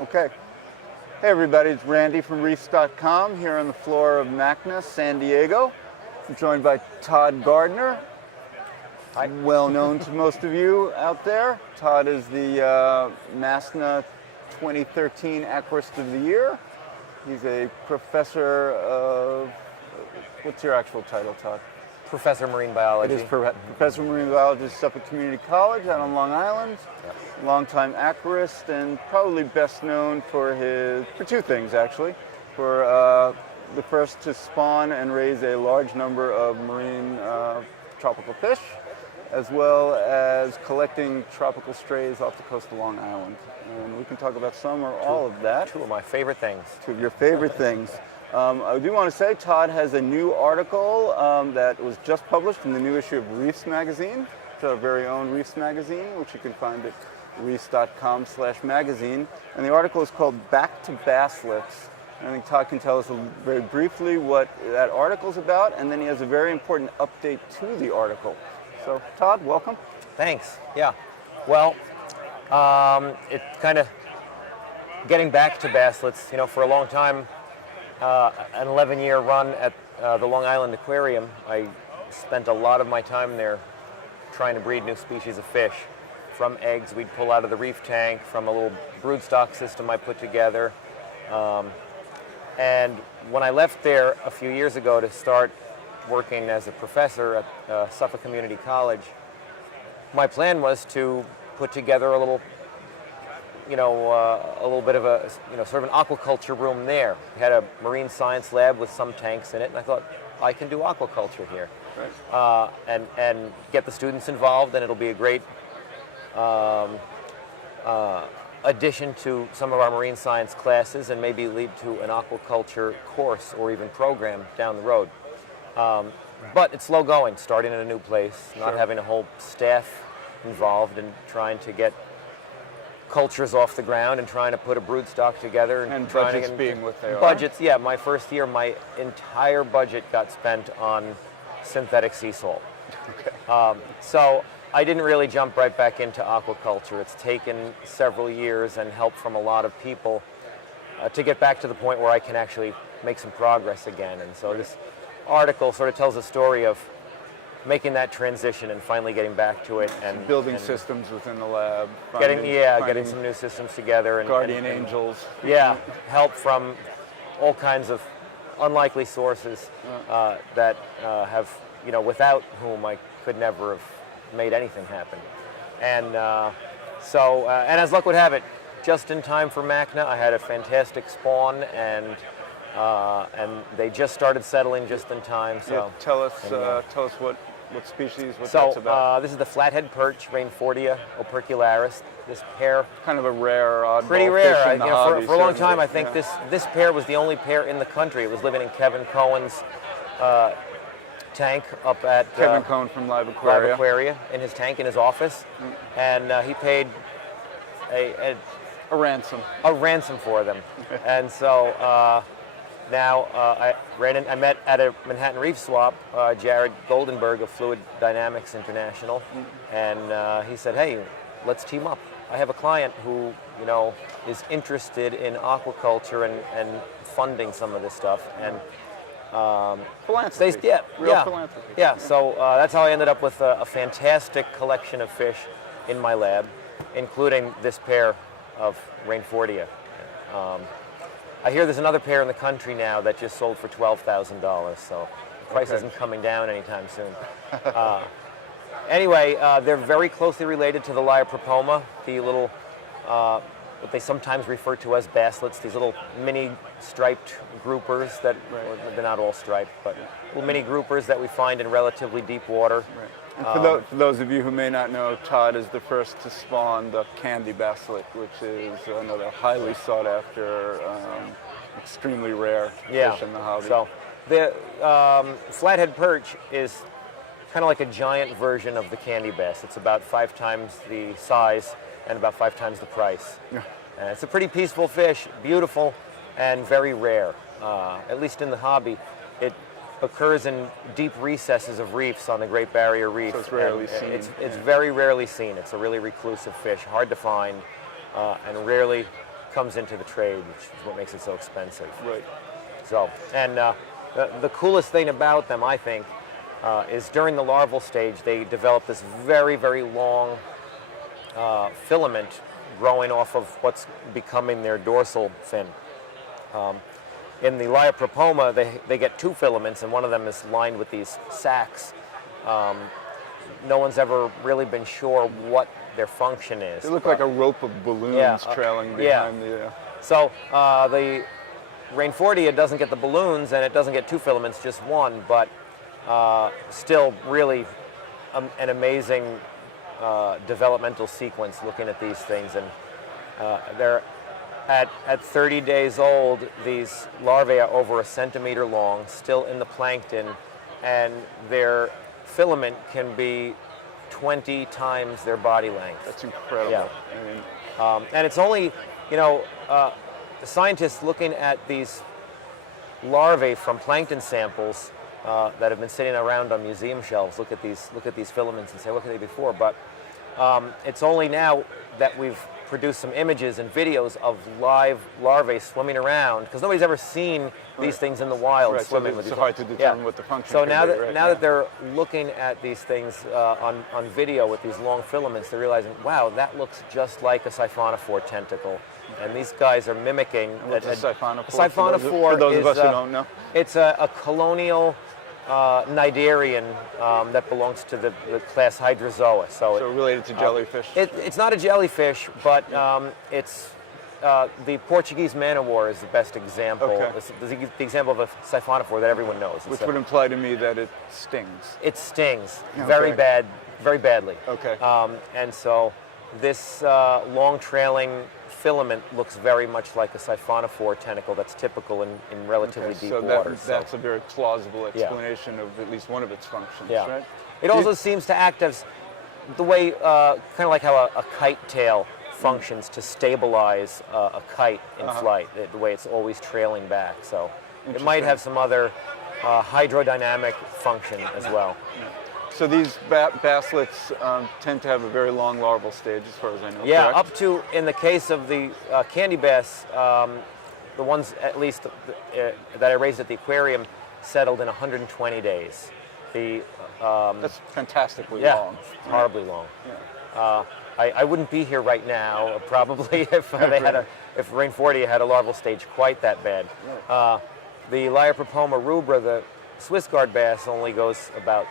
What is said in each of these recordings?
Okay. Hey everybody, it's Randy from reefs.com here on the floor of MASNA, San Diego. I'm joined by Todd Gardner. Hi. Well known to most of you out there. Todd is the MASNA 2013 Aquarist of the Year. He's a professor of, what's your actual title, Todd? Professor of Marine Biology. It is Professor of Marine Biology at Suffolk Community College out on Long Island. Yep. Longtime aquarist, and probably best known for two things actually. For the first to spawn and raise a large number of marine tropical fish, as well as collecting tropical strays off the coast of Long Island. And we can talk about some or all of that. Two of my favorite things. Two of your favorite things. I do want to say Todd has a new article that was just published in the new issue of Reefs magazine. It's our very own Reefs magazine, which you can find at reefs.com/magazine. And the article is called Back to Basslets. And I think Todd can tell us very briefly what that article's about, and then he has a very important update to the article. So Todd, welcome. Thanks. Yeah. Well, it kind of getting back to basslets, you know, for a long time, an 11-year run at the Long Island Aquarium, I spent a lot of my time there trying to breed new species of fish. From eggs we'd pull out of the reef tank, from a little broodstock system I put together. And when I left there a few years ago to start working as a professor at Suffolk Community College, my plan was to put together a little, a little bit of a, sort of an aquaculture room there. We had a marine science lab with some tanks in it, and I thought, I can do aquaculture here. Right. And get the students involved, and it'll be a great addition to some of our marine science classes, and maybe lead to an aquaculture course or even program down the road. But it's slow going, starting in a new place, not having a whole staff involved, and trying to get cultures off the ground and trying to put a broodstock together. And budgets being what they are. Budgets, yeah. My first year, my entire budget got spent on synthetic sea salt. Okay. So I didn't really jump right back into aquaculture. It's taken several years and help from a lot of people to get back to the point where I can actually make some progress again. And so this article sort of tells a story of making that transition and finally getting back to it, and building systems within the lab. Getting some new systems together, and guardian angels. Yeah, help from all kinds of unlikely sources that have, without whom I could never have made anything happen. And and as luck would have it, just in time for MASNA, I had a fantastic spawn, and they just started settling just in time. So yeah, tell us what species, what that's about. This is the Flathead Perch, Rainfordia Opercularis. This pair, kind of a rare, oddball pretty rare. Fish in the hobby, for a long time, I think this pair was the only pair in the country. It was living in Kevin Cohen's tank up at Kevin Cohen from Live Aquaria, in his tank in his office, and he paid a ransom for them. And so now I met at a Manhattan Reef swap Jared Goldenberg of Fluid Dynamics International, and he said, "Hey, let's team up. I have a client who is interested in aquaculture and funding some of this stuff." And philanthropy. Philanthropy. Yeah. So that's how I ended up with a fantastic collection of fish in my lab, including this pair of Rainfordia. I hear there's another pair in the country now that just sold for $12,000, so the price isn't coming down anytime soon. Anyway, they're very closely related to the Liopropoma, the little, what they sometimes refer to as basslets, these little mini striped groupers that, they're not all striped, but little mini groupers that we find in relatively deep water. Right. And for those of you who may not know, Todd is the first to spawn the candy basslet, which is another highly sought after, extremely rare fish in the hobby. So the Flathead Perch is kind of like a giant version of the candy bass. It's about 5 times the size and about 5 times the price. And it's a pretty peaceful fish, beautiful, and very rare. At least in the hobby, it occurs in deep recesses of reefs on the Great Barrier Reef. So it's rarely seen. It's very rarely seen. It's a really reclusive fish, hard to find. and rarely comes into the trade, which is what makes it so expensive. Right. So, and the coolest thing about them, I think, is during the larval stage, they develop this very, very long filament growing off of what's becoming their dorsal fin. In the Leiopropoma, they get two filaments, and one of them is lined with these sacs. No one's ever really been sure what their function is. They look like a rope of balloons trailing behind the... So the Rainfordia doesn't get the balloons, and it doesn't get two filaments, just one, but still really an amazing developmental sequence looking at these things. And they're at 30 days old, these larvae are over 1 centimeter long, still in the plankton, and their filament can be 20 times their body length. That's incredible. Yeah. I mean, and it's only, scientists looking at these larvae from plankton samples that have been sitting around on museum shelves look at these filaments and say, what could they be for? But it's only now that we've produced some images and videos of live larvae swimming around, because nobody's ever seen these things in the wild swimming so with it's these. hard to determine what the function So can now be, that right? now that they're looking at these things on video with these long filaments, they're realizing, wow, that looks just like a siphonophore tentacle. And these guys are mimicking. What's a siphonophore? Siphonophore for those of us is, who don't know. It's a colonial cnidarian that belongs to the class Hydrozoa. So related to jellyfish? It's not a jellyfish, but it's the Portuguese man-o'-war is the best example. Okay. It's the example of a siphonophore that everyone knows. Which would imply to me that it stings. It stings Okay. very badly. Okay. And so this long trailing filament looks very much like a siphonophore tentacle that's typical in relatively deep water. That's a very plausible explanation of at least one of its functions, right? It also seems to act as the way, kind of like how a kite tail functions to stabilize a kite in flight, the way it's always trailing back. So it might have some other hydrodynamic function as well. Yeah. So these basslets tend to have a very long larval stage, as far as I know. Yeah, correct? up to, in the case of the candy bass, the ones at least that I raised at the aquarium settled in 120 days. That's fantastically long. Horribly long. Yeah. I wouldn't be here right now, probably, if if Rainfordia had a larval stage quite that bad. The Leiopropoma rubra, the Swiss guard bass, only goes about.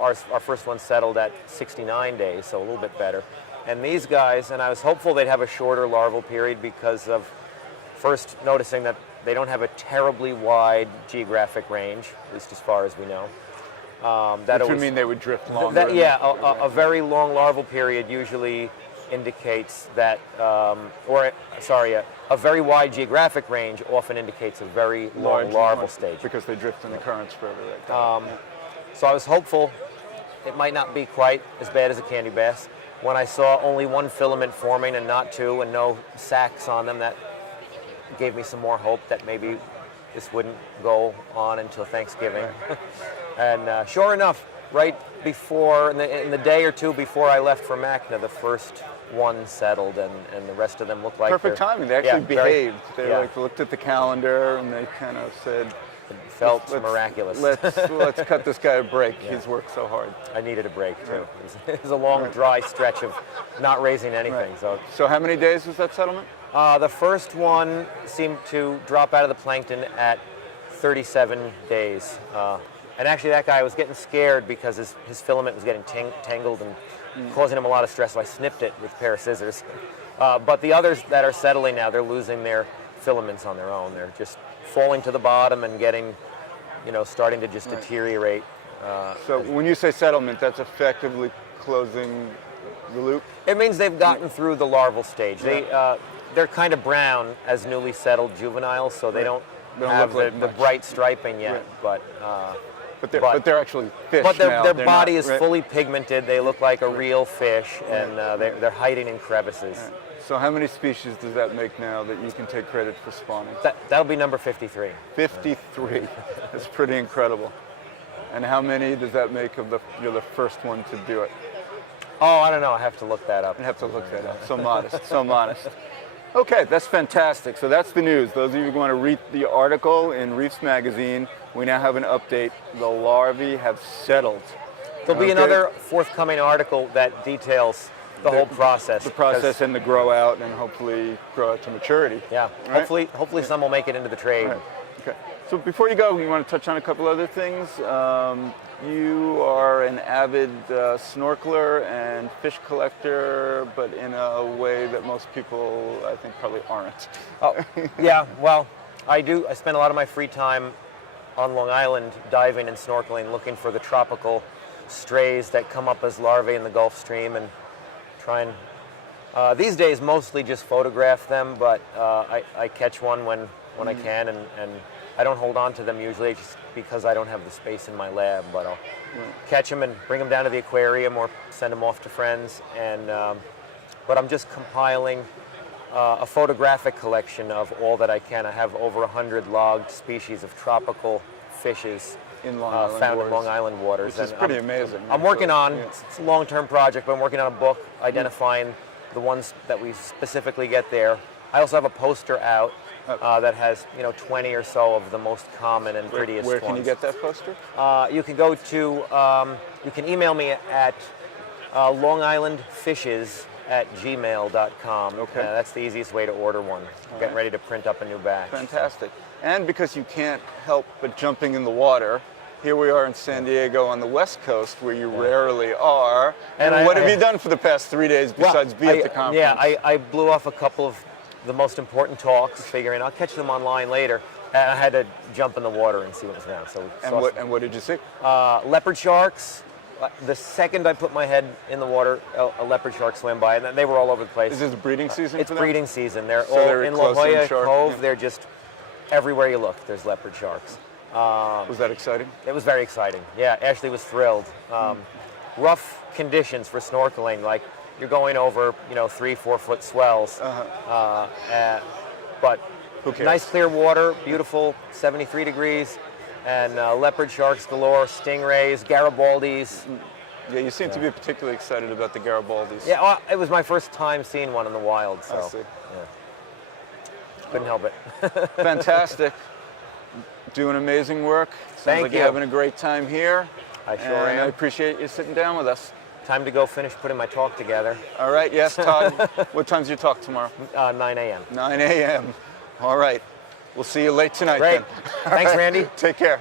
Our first one settled at 69 days, so a little bit better. And these guys, and I was hopeful they'd have a shorter larval period because of first noticing that they don't have a terribly wide geographic range, at least as far as we know. Which would mean they would drift longer. A very long larval period usually indicates that, a very wide geographic range often indicates a very long larval stage. Because they drift in the currents forever. Right? So I was hopeful it might not be quite as bad as a candy bass. When I saw only one filament forming and not two and no sacs on them, that gave me some more hope that maybe this wouldn't go on until Thanksgiving. Right. And sure enough, right before, in the day or two before I left for MASNA, the first one settled, and the rest of them looked like perfect timing. They actually behaved. They looked at the calendar and they kind of said, it felt miraculous. Let's cut this guy a break. He's worked so hard. I needed a break too. It was a long, dry stretch of not raising anything. Right. So how many days was that settlement? The first one seemed to drop out of the plankton at 37 days. And actually that guy was getting scared because his filament was getting tangled and causing him a lot of stress, so I snipped it with a pair of scissors. But the others that are settling now, they're losing their filaments on their own. They're just falling to the bottom and getting, starting to just deteriorate. So when you say settlement, that's effectively closing the loop? It means they've gotten through the larval stage. They're kind of brown as newly settled juveniles, so they don't have the bright striping yet. Right. But they're actually fish But now. their body is fully pigmented. They look like a real fish, and they're hiding in crevices. Right. So how many species does that make now that you can take credit for spawning? That'll be number 53. 53. That's pretty incredible. And how many does that make of you're the first one to do it? Oh, I don't know. I have to look that up. I have to look that up. So modest, so modest. Okay, that's fantastic. So that's the news. Those of you who want to read the article in Reefs magazine, we now have an update. The larvae have settled. There'll be another forthcoming article that details the whole process. The process and the grow out, and hopefully grow out to maturity. Yeah. Right? Hopefully some will make it into the trade. Right. Okay. So before you go, we want to touch on a couple other things. You are an avid snorkeler and fish collector, but in a way that most people, I think, probably aren't. Oh, yeah. Well, I do. I spend a lot of my free time on Long Island diving and snorkeling, looking for the tropical strays that come up as larvae in the Gulf Stream, and try and these days mostly just photograph them, but I catch one when I can, and I don't hold on to them usually just because I don't have the space in my lab, but I'll catch them and bring them down to the aquarium or send them off to friends. And but I'm just compiling a photographic collection of all that I can. I have over 100 logged species of tropical fishes In Long Island found waters, in Long Island waters. which is pretty amazing. I'm working on, Yeah. it's a long-term project, but I'm working on a book identifying the ones that we specifically get there. I also have a poster out that has 20 or so of the most common and prettiest Where ones. can you get that poster? You can go to, you can email me at longislandfishes@gmail.com. Okay. That's the easiest way to order one. Getting ready to print up a new batch. Fantastic. And because you can't help but jumping in the water, here we are in San Diego on the West Coast, where you rarely are. And what have you done for the past 3 days besides be at the conference? Yeah, I blew off a couple of the most important talks, figuring I'll catch them online later. And I had to jump in the water and see what was around. So And what did you see? leopard sharks. The second I put my head in the water, a leopard shark swam by, and they were all over the place. Is this breeding season It's for them? breeding season. They're So all they're in La close in Jolla shark, Cove. yeah. They're just everywhere you look. There's leopard sharks. Was that exciting? It was very exciting. Yeah, Ashley was thrilled. Rough conditions for snorkeling, like you're going over 3-4 foot swells, but Who cares? nice clear water, beautiful 73 degrees, and leopard sharks galore, stingrays, Garibaldis. Yeah, you seem to be particularly excited about the Garibaldis. Yeah, well, it was my first time seeing one in the wild, so I see. yeah. Couldn't help it. Fantastic. Doing amazing work. Sounds Thank like you. you're having a great time here. I sure and I am. appreciate you sitting down with us. Time to go finish putting my talk together. All right, yes, Todd. What time's your talk tomorrow? 9 a.m. 9 a.m. All right. We'll see you late tonight Great. then. Thanks, All right. Randy. Take care.